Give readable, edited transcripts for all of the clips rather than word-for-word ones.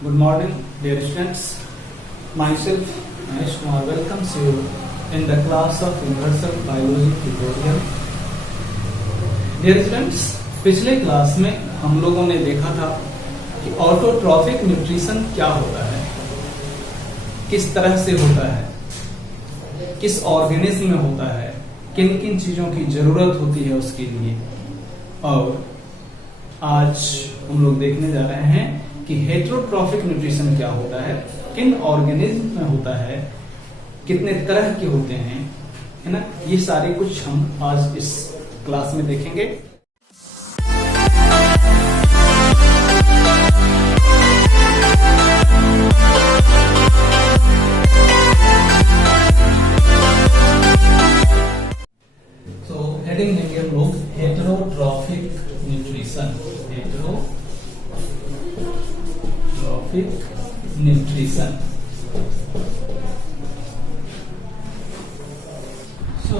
Good morning, dear students. Myself, Mahesh Kumar, welcomes you in the class of Universal Biology tutorial. Dear students, पिछले क्लास में हम लोगों ने देखा था कि ऑटोट्रॉफिक न्यूट्रिशन क्या होता है, किस तरह से होता है, किस ऑर्गेनिज्म में होता है, किन किन चीजों की जरूरत होती है उसके लिए। और आज हम लोग देखने जा रहे हैं कि हेटेरोट्रॉफिक न्यूट्रिशन क्या होता है, किन ऑर्गेनिज्म में होता है, कितने तरह के होते हैं, है ना। ये सारे कुछ हम आज इस क्लास में देखेंगे। तो हेडिंग देंगे हम लोग heterotrophic nutrition. Nutrition. So,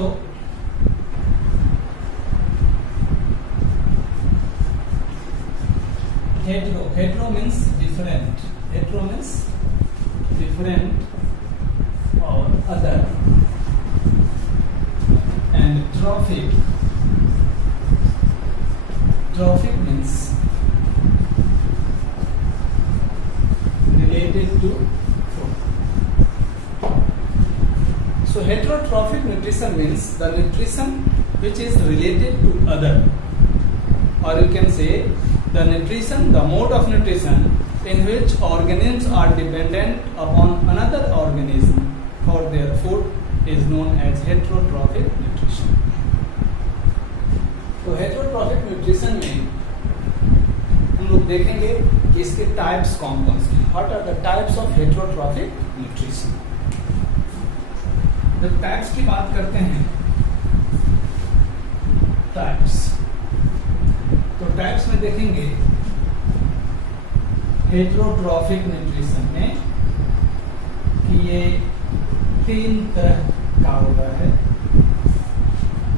hetero means different. Hetero means different or other, and trophic means related to food. So heterotrophic nutrition means the nutrition which is related to other, or you can say the nutrition, the mode of nutrition in which organisms are dependent upon another organism for their food is known as heterotrophic nutrition. तो heterotrophic nutrition में हम लोग देखेंगे कि इसके टाइप्स कौन कौन से हैं। What are the types of heterotrophic nutrition? जब टाइप्स की बात करते हैं, टाइप्स, तो टाइप्स में देखेंगे हेटेरोट्रॉफिक न्यूट्रिशन में कि ये 3 तरह का होता है।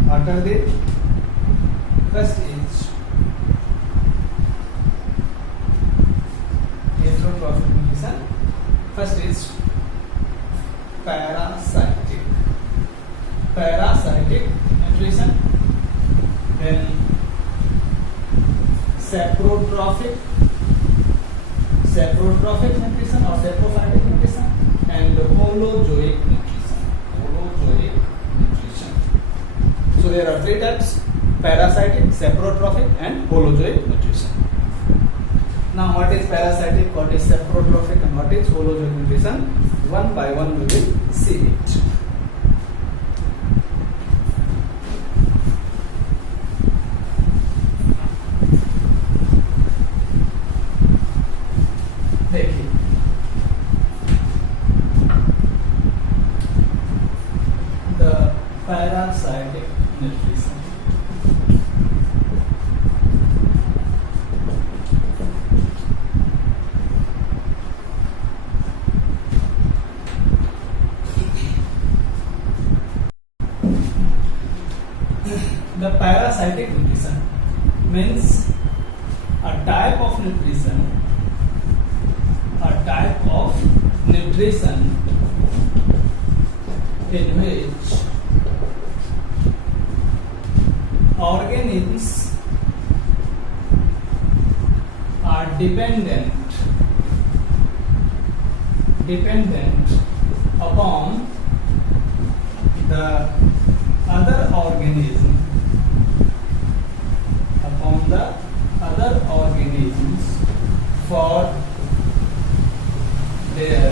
What are they? First is heterotrophic nutrition. First is parasitic nutrition. Then saprotrophic nutrition or saprophytic nutrition, and holozoic nutrition. So there are 3 types: parasitic, saprotrophic, and holozoic nutrition. Now, what is parasitic, what is saprotrophic, and what is holozoic nutrition? One by one we will see it. देखिए, the parasitic nutrition. The parasitic nutrition means a type of nutrition in which organisms are dependent upon the other organisms for their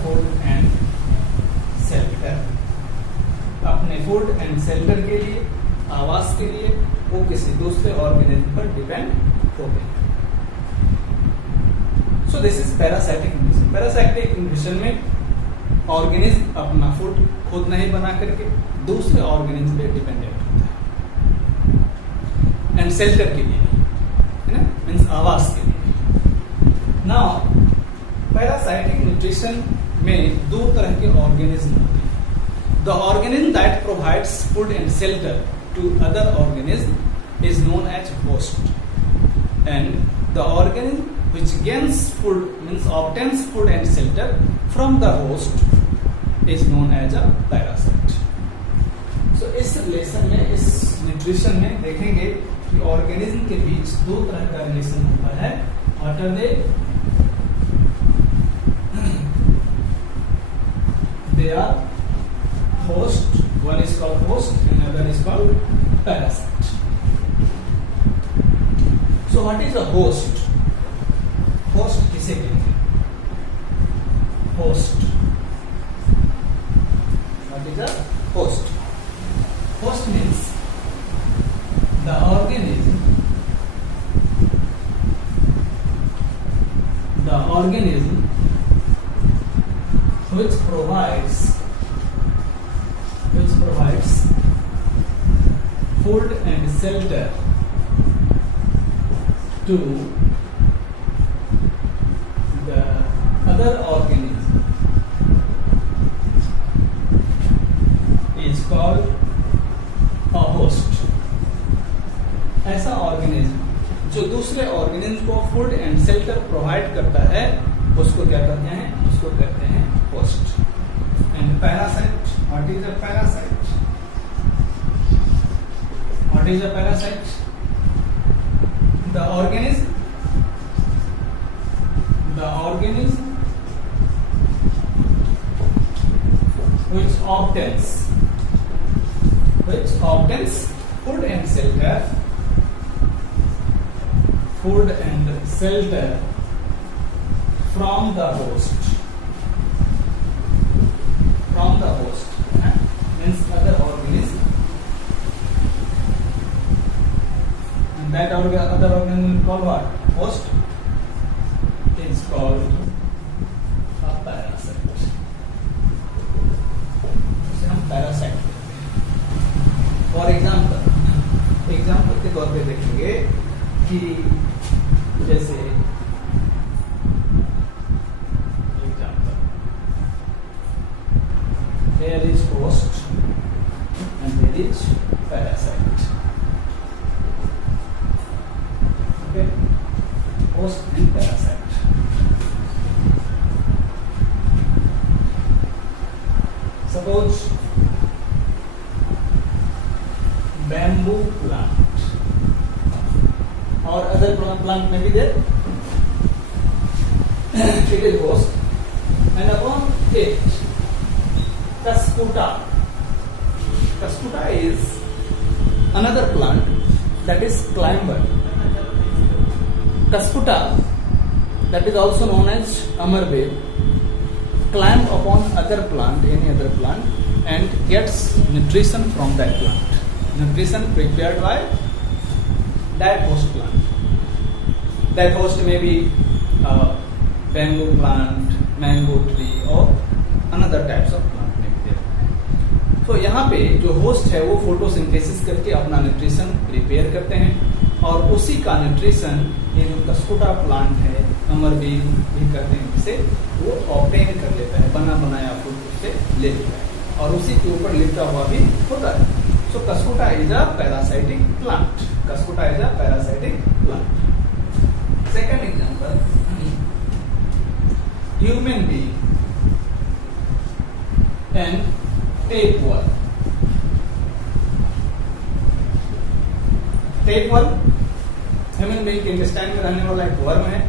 food and shelter. अपने food and shelter के लिए, आवास के लिए वो किसी दूसरे ऑर्गेनिज्म पर डिपेंड होते हैं। सो this is parasitic nutrition. Parasitic nutrition में ऑर्गेनिज्म अपना फूड खुद नहीं बना करके दूसरे ऑर्गेनिज्म पे डिपेंडेंट होता है, एंड शेल्टर के लिए, है ना, मीन्स आवास के लिए। नाउ पैरासाइटिक न्यूट्रिशन में 2 तरह के ऑर्गेनिज्म होते हैं। The organism that provides food and shelter to other organism is known as host. and the organism which gains food means obtains food and shelter from the host is known as a parasite. So इस रिलेशन में, इस न्यूट्रिशन में देखेंगे कि ऑर्गेनिज्म के बीच दो तरह का रिलेशन होता है. What are they? They are host. One is called host, and another is called parasite. So what is a host? Host किसे कहते हैं? Host. What is a host? Host means the organism which provides food and shelter to the other organism is called a host. ऐसा ऑर्गेनिज्म जो दूसरे ऑर्गेनिज्म को food and shelter provide करता है उसको क्या कहते हैं? उसको कहते हैं host. And parasite, what is a parasite? What is a parasite? The organism which obtains food and shelter from the host. Means other organism. That other organism is called what? Host is called a parasite. इसे हम parasite कहते हैं. For example के तौर पे देखेंगे कि जैसे there is host and there is parasite. Host and parasite. Suppose bamboo plant or other plant may be there. It is host, and upon it, Cuscuta. Cuscuta is another plant that is climber. Cuscuta, that is also known as amarbe, climb upon any other plant, and gets nutrition from that plant. Nutrition prepared by that host plant. That host may be a bamboo plant, mango tree, or another types of plant may be there. So यहाँ पे जो host है वो फोटोसिंथेसिस करके अपना nutrition prepare करते हैं और उसी का न्यूट्रिशन ये जो कस्कुटा प्लांट है अमरबी भी करते हैं जिसे वो ऑब्टेन कर लेता है, बना बनाया फूड उससे ले लेता है और उसी के ऊपर लिखा हुआ भी होता है. So cuscuta is a parasitic plant. Second example, human being and tapeworm. Tapeworm human being के इंटेस्टाइन में रहने वाला एक वर्म है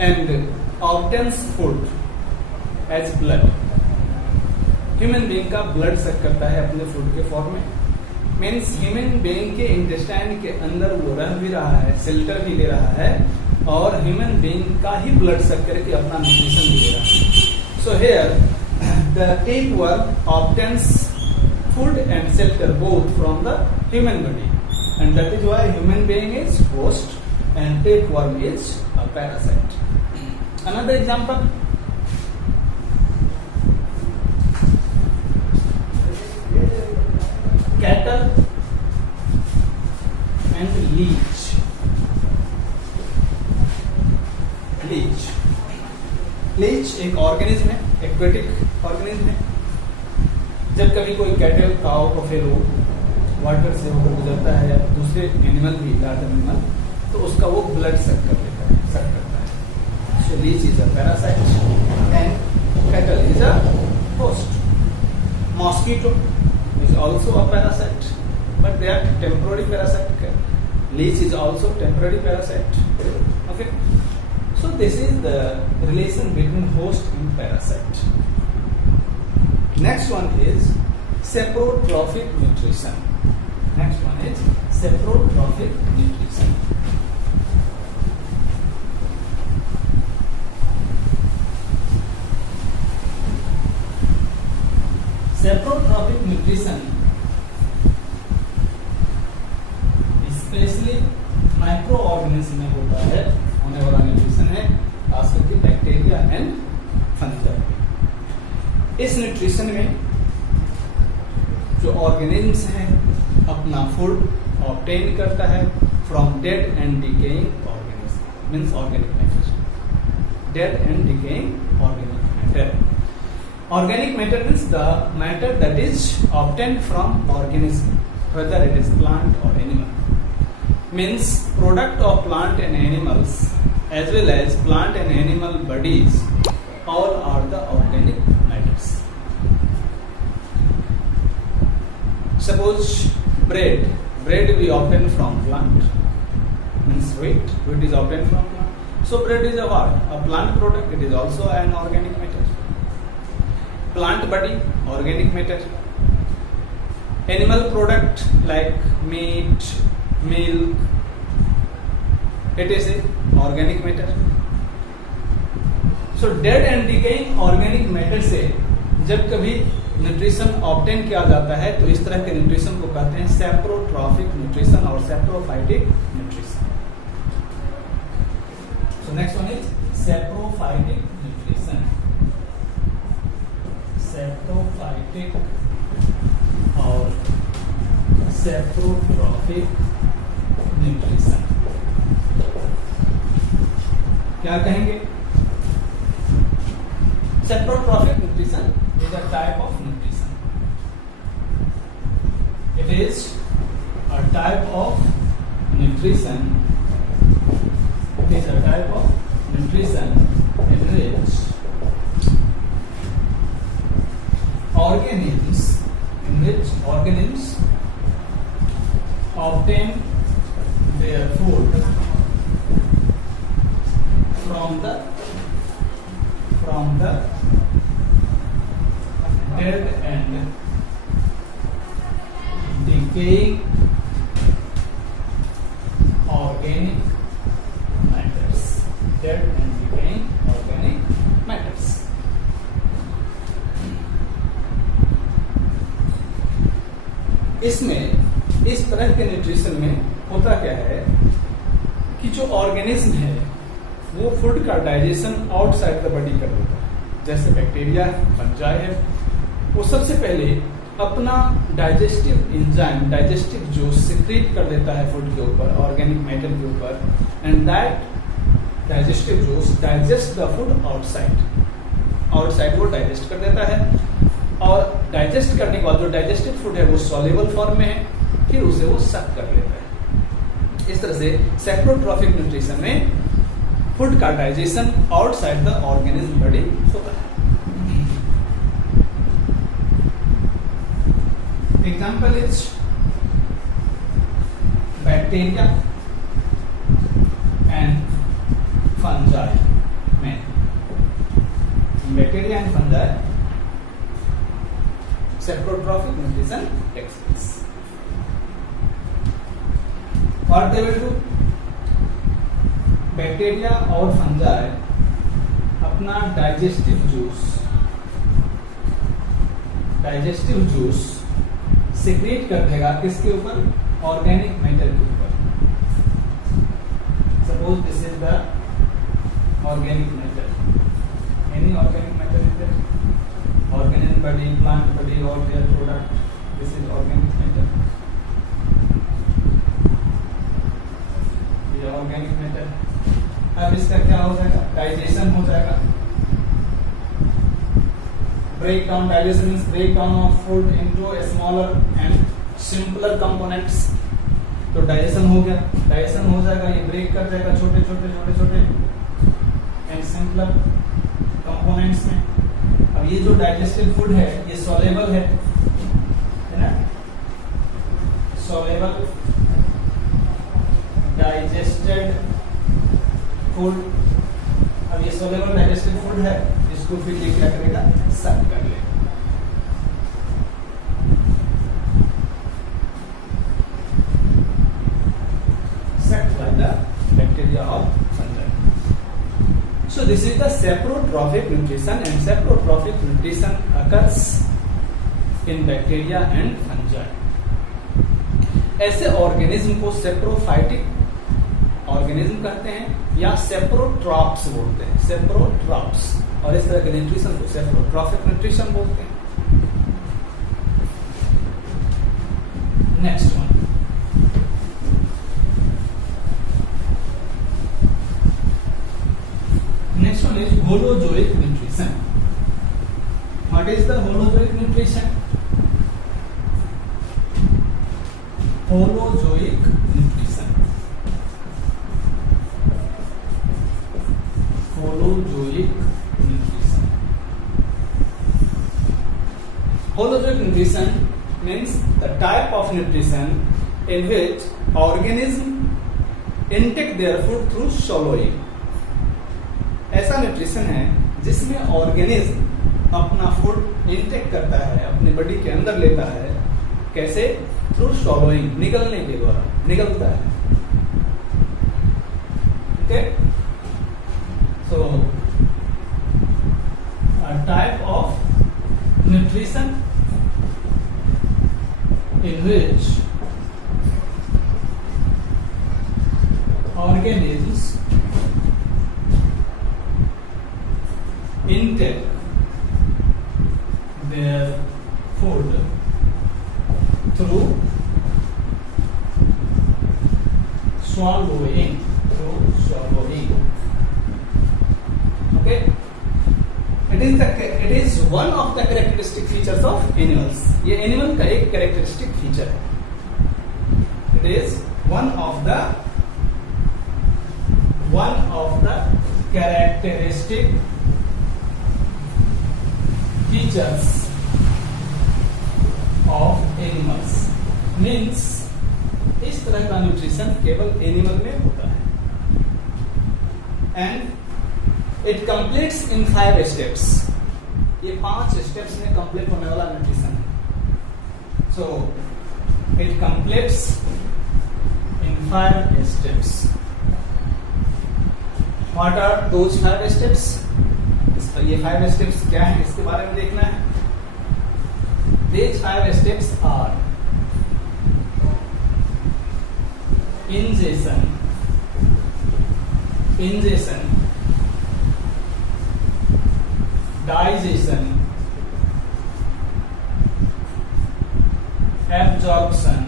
and obtains food as blood. Human being का ब्लड सक करता है अपने फूड के फॉर्म में. मीन्स ह्यूमन बीइंग के इंटेस्टाइन के अंदर वो रह भी रहा है, शेल्टर भी ले रहा है और ह्यूमन बीइंग का ही ब्लड सक करके अपना न्यूट्रिशन भी ले रहा है. So here the tapeworm obtains food and shelter both from the human body, and that is why human being is host and tapeworm is a parasite. Another example, cattle and leech. Leech एक organism है, aquatic organism है. जब कभी कोई cattle, cow, buffalo water से होकर गुजरता है, दूसरे एनिमल भी, लार्ज एनिमल, तो उसका वो ब्लड सक कर लेता है, सक करता है। So leech is a parasite and cattle is a host. Mosquito is also a parasite, but they are temporary parasite. Leech is also temporary parasite. Okay, so this is the relation between host and parasite. Next one is saprotrophic nutrition. Next one is saprotrophic nutrition. Saprotrophic nutrition specially micro organism में होता है, होने वाला nutrition है, खास करके bacteria and fungi. इस न्यूट्रिशन में जो ऑर्गेनिज्म्स हैं अपना फूड ऑब्टेन करता है from dead and decaying organism, means organic matter. Dead and decaying organic matter. Organic matter means the matter that is obtained from organism, whether it is plant or animal. Means product of plant and animals as well as plant and animal bodies, all are the organic matters. Suppose bread we obtain from plant, means wheat is obtained from plant. So bread is a what? A plant product. It is also an organic matter. Plant body, organic matter. Animal product like meat, milk, it is a organic matter. So dead and decaying organic matter से जब कभी nutrition obtain किया जाता है तो इस तरह के न्यूट्रिशन को कहते हैं सैप्रोट्रॉफिक न्यूट्रिशन और saprophytic nutrition. So next one is saprophytic nutrition. Saprophytic और सैप्रोट्रॉफिक न्यूट्रिशन क्या कहेंगे? Saprotrophic nutrition is a type of nutrition. It is a type of nutrition. It is a type of nutrition in which organisms obtain their food from the dead and decaying organic matters. Dead and decaying organic matters. इसमें इस तरह के न्यूट्रिशन में होता क्या है कि जो ऑर्गेनिज्म है वो फूड का डाइजेशन आउटसाइड द बॉडी कर देता है। जैसे बैक्टीरिया है, फंजाई है, वो सबसे पहले अपना digestive enzyme, digestive juice secrete कर देता है फूड के ऊपर, ऑर्गेनिक मैटर के ऊपर, and that digestive juice digest the food outside वो डाइजेस्ट कर देता है। और डाइजेस्ट करने के बाद जो डाइजेस्टिव फूड है वो सॉल्युबल फॉर्म में है, फिर उसे वो सक कर लेता है। इस तरह से सैप्रोट्रॉफिक न्यूट्रिशन में फूड का digestion outside the organism body होता है। Example is bacteria and fungi में bacteria and fungi saprotrophic nutrition takes place. What they will do? Bacteria और फंजाई अपना डाइजेस्टिव जूस सिक्रीट कर देगा किसके ऊपर? ऑर्गेनिक मैटर के ऊपर। Suppose this is the organic matter, any organic matter is there, organism body, plant body, or their product. This is organic matter. ये organic matter। अब इसका क्या हो जाएगा? डाइजेशन हो जाएगा। Breakdown, digestion means breakdown of food into a smaller and simpler components. तो डाइजेशन हो गया, डाइजेशन हो जाएगा, ये ब्रेक कर जाएगा छोटे छोटे छोटे छोटे एंड सिंपलर कंपोनेंट्स में। अब ये जो डाइजेस्टेड फूड है ये सॉल्युबल है ना, सॉल्युबल डाइजेस्टेड फूड। अब ये सॉल्युबल डाइजेस्टेड फूड है, इसको फिर ये क्या करेगा, सक कर लेगा। Sucked by the bacteria or fungi. So this is the saprotrophic nutrition, and saprotrophic nutrition occurs in bacteria and fungi. ऐसे ऑर्गेनिज्म को सेप्रोफाइटिक ऑर्गेनिज्म कहते हैं या सेप्रोट्रॉप्स बोलते हैं, सेप्रोट्रॉप्स। और इस तरह के न्यूट्रिशन को सेप्रोट्रॉफिक न्यूट्रिशन बोलते हैं। Next one, next one is holozoic nutrition. What is the holozoic nutrition? Holozoic nutrition. Holozoic nutrition. Holozoic nutrition means the type of nutrition in which organism intake their food through swallowing. ऐसा न्यूट्रिशन है जिसमें ऑर्गेनिज्म अपना food intake करता है, अपने बॉडी के अंदर लेता है। कैसे? थ्रू स्वॉलोइंग, निगलने के द्वारा निगलता है। Okay, so type of nutrition in which organism intake their food through swallowing. Okay, it is one of the characteristic features of animals. ये एनिमल का एक कैरेक्टरिस्टिक फीचर है। It is one of the characteristic features of animals. Means इस तरह का न्यूट्रिशन केवल एनिमल में होता है। And it completes in 5 steps. ये 5 स्टेप्स में कंप्लीट होने वाला न्यूट्रिशन है। So it completes in 5 steps. What are those 5 steps? तो ये 5 स्टेप्स क्या है, इसके बारे में देखना है। These 5 steps are ingestion, digestion, absorption,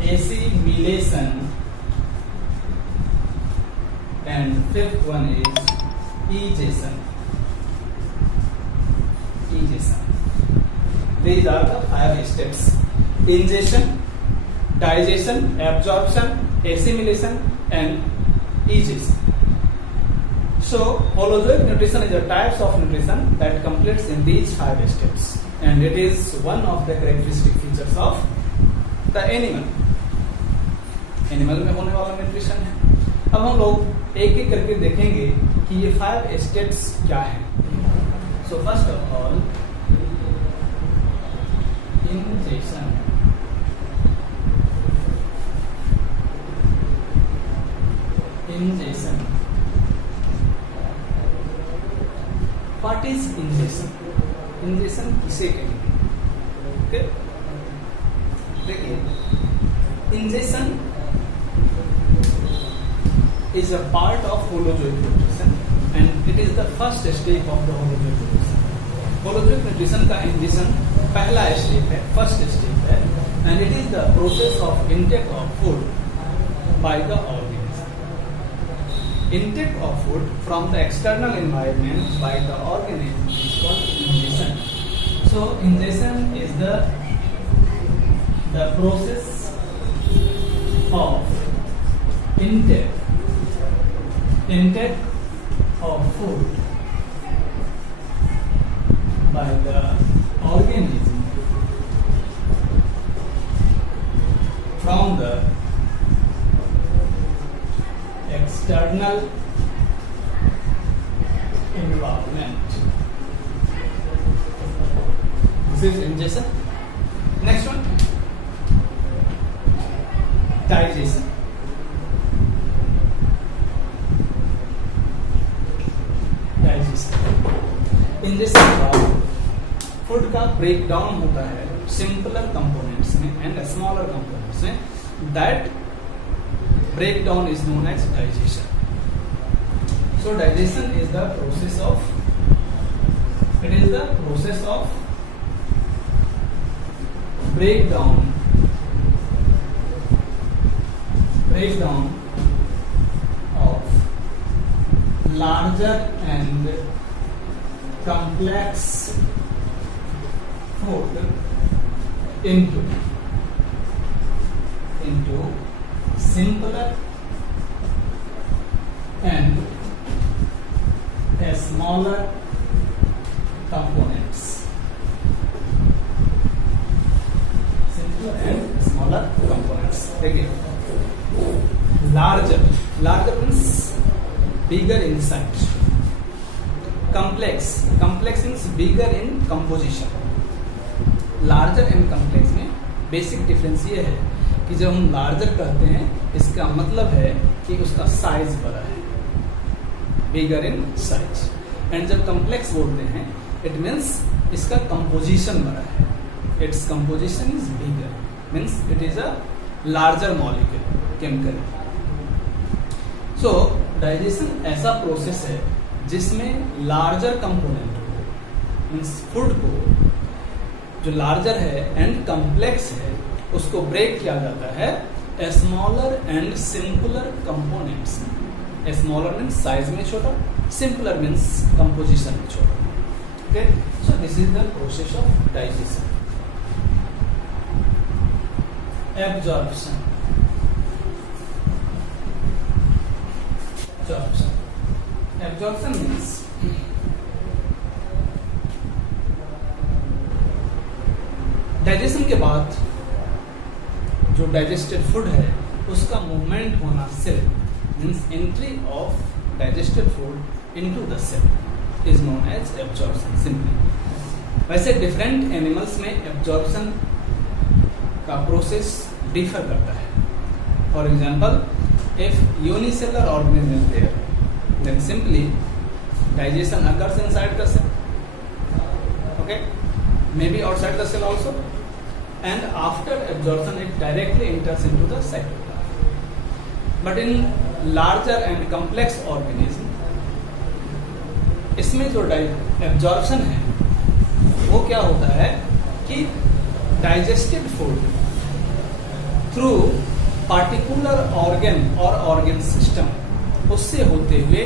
assimilation, and 5th one is egestion. These are the 5 steps: ingestion, digestion, absorption, assimilation, and egestion. So holozoic nutrition is a types of nutrition that completes in these 5 steps, and it is one of the characteristic features of the animal. Animal में होने वाला nutrition है। अब हम लोग एक एक करके देखेंगे कि ये 5 स्टेप्स क्या है। So first of all, ingestion, what is injection किसे कहेंगे? ओके, देखिए, injection is a part of holozoic nutrition and it is the first step of the holozoic nutrition. Holozoic nutrition का ingestion पहला स्टेप है, फर्स्ट स्टेप है, and it is the process of intake of food by the organism. Intake of food from the external environment by the organism is called ingestion. So ingestion is the process of intake of food by the organism from the external environment. This is ingestion. Next one, digestion. Injection के बाद food का break down होता है simpler components में and smaller components में. That break down is known as digestion. So digestion is the process of break down of larger and complex food into simpler and smaller components. देखिए, larger means bigger in size. complex means bigger in composition. larger and complex में basic difference ये है कि जब हम लार्जर कहते हैं इसका मतलब है कि उसका साइज बड़ा है, बिगर इन साइज. एंड जब कम्प्लेक्स बोलते हैं इट मीन्स इसका कंपोजिशन बड़ा है. Its composition is bigger means it is a larger molecule chemically. सो डाइजेशन ऐसा प्रोसेस है जिसमें लार्जर कंपोनेंट को मीन्स फूड को जो लार्जर है एंड कम्प्लेक्स है उसको ब्रेक किया जाता है smaller and simpler components. Smaller means size में छोटा, सिंपलर मीन्स कंपोजिशन में छोटा. Okay, so this is the process of digestion. Absorption. Absorption means digestion के बाद जो डाइजेस्टेड फूड है उसका मूवमेंट होना cell means entry of digested food into the cell is known as absorption simply. वैसे different animals में absorption का process differ करता है. For example, if unicellular organism is there then simply digestion occurs inside the cell, okay, may be outside the cell also, and after absorption it directly enters into the cytoplasm. But in larger and complex organism इसमें जो absorption है वो क्या होता है कि digested food through particular organ और organ system उससे होते हुए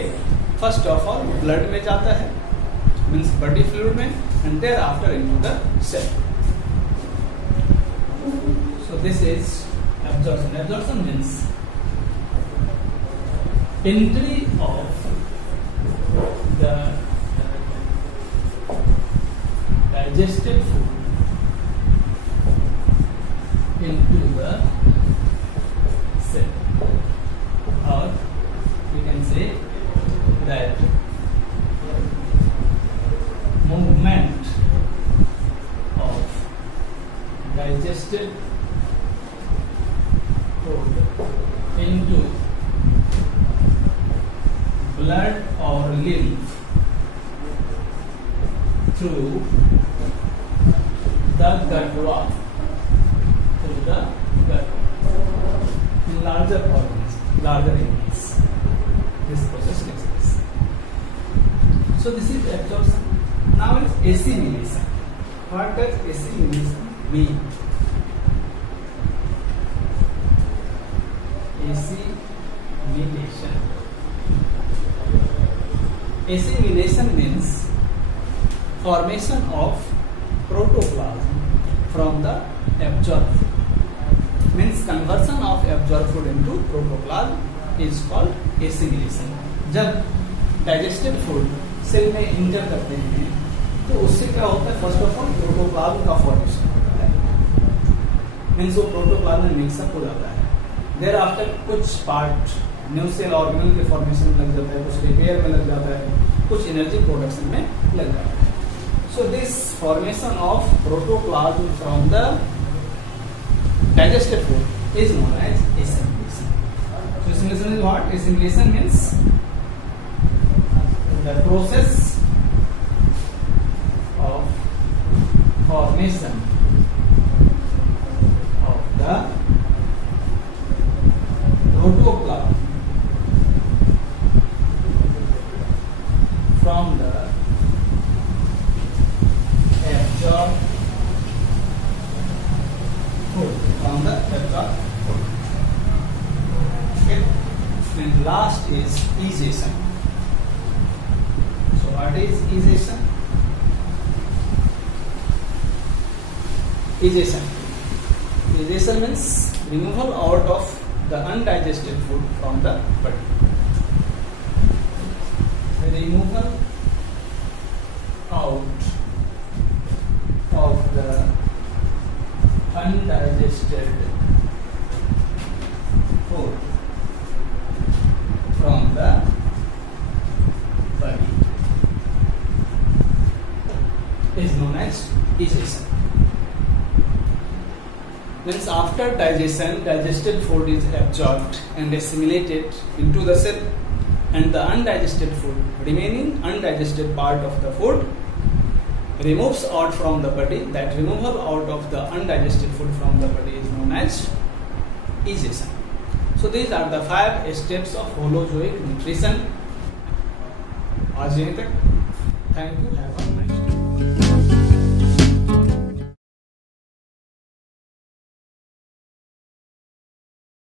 फर्स्ट ऑफ ऑल ब्लड में जाता है मीन्स बॉडी फ्लूइड में and thereafter into the cell. So this is absorption. Absorption means entry of the digested food into the cell, or you can say that movement of digested food into blood or lymph through the gut wall. The gut. In larger organisms, larger animals, this process takes place. So this is absorption. Now it's assimilation. What does assimilation mean? Assimilation. Assimilation means formation of protoplasm from the absorbed food. Means conversion of absorbed food into protoplasm is called assimilation. जब digested food cell में इंटर करते हैं तो उससे क्या होता है, first of all protoplasm का फॉर्मेशन होता है. मीन्स वो प्रोटोप्लाज्म में मिक्सअप हो जाता है. देयर आफ्टर कुछ पार्ट न्यू सेल ऑर्गेनल के फॉर्मेशन में लग जाता है, कुछ रिपेयर में लग जाता है, कुछ एनर्जी प्रोडक्शन में लग जाता है. So this formation of protoplasm from the digested food is known as assimilation. So assimilation is what? Assimilation means the process of formation of the protoplasm from the absorbed food, from the absorbed food. Okay. And last is escission. So what is escission? Escission means removal out of the undigested food from the body. Removal out of the undigested food from the body is known as escission. Means after digestion, digested food is absorbed and assimilated into the cell, and the undigested food, remaining undigested part of the food, removes out from the body. That removal out of the undigested food from the body is known as escission. So these are the 5 steps of holozoic nutrition. आज यहीं तक. Thank you. Have a nice day.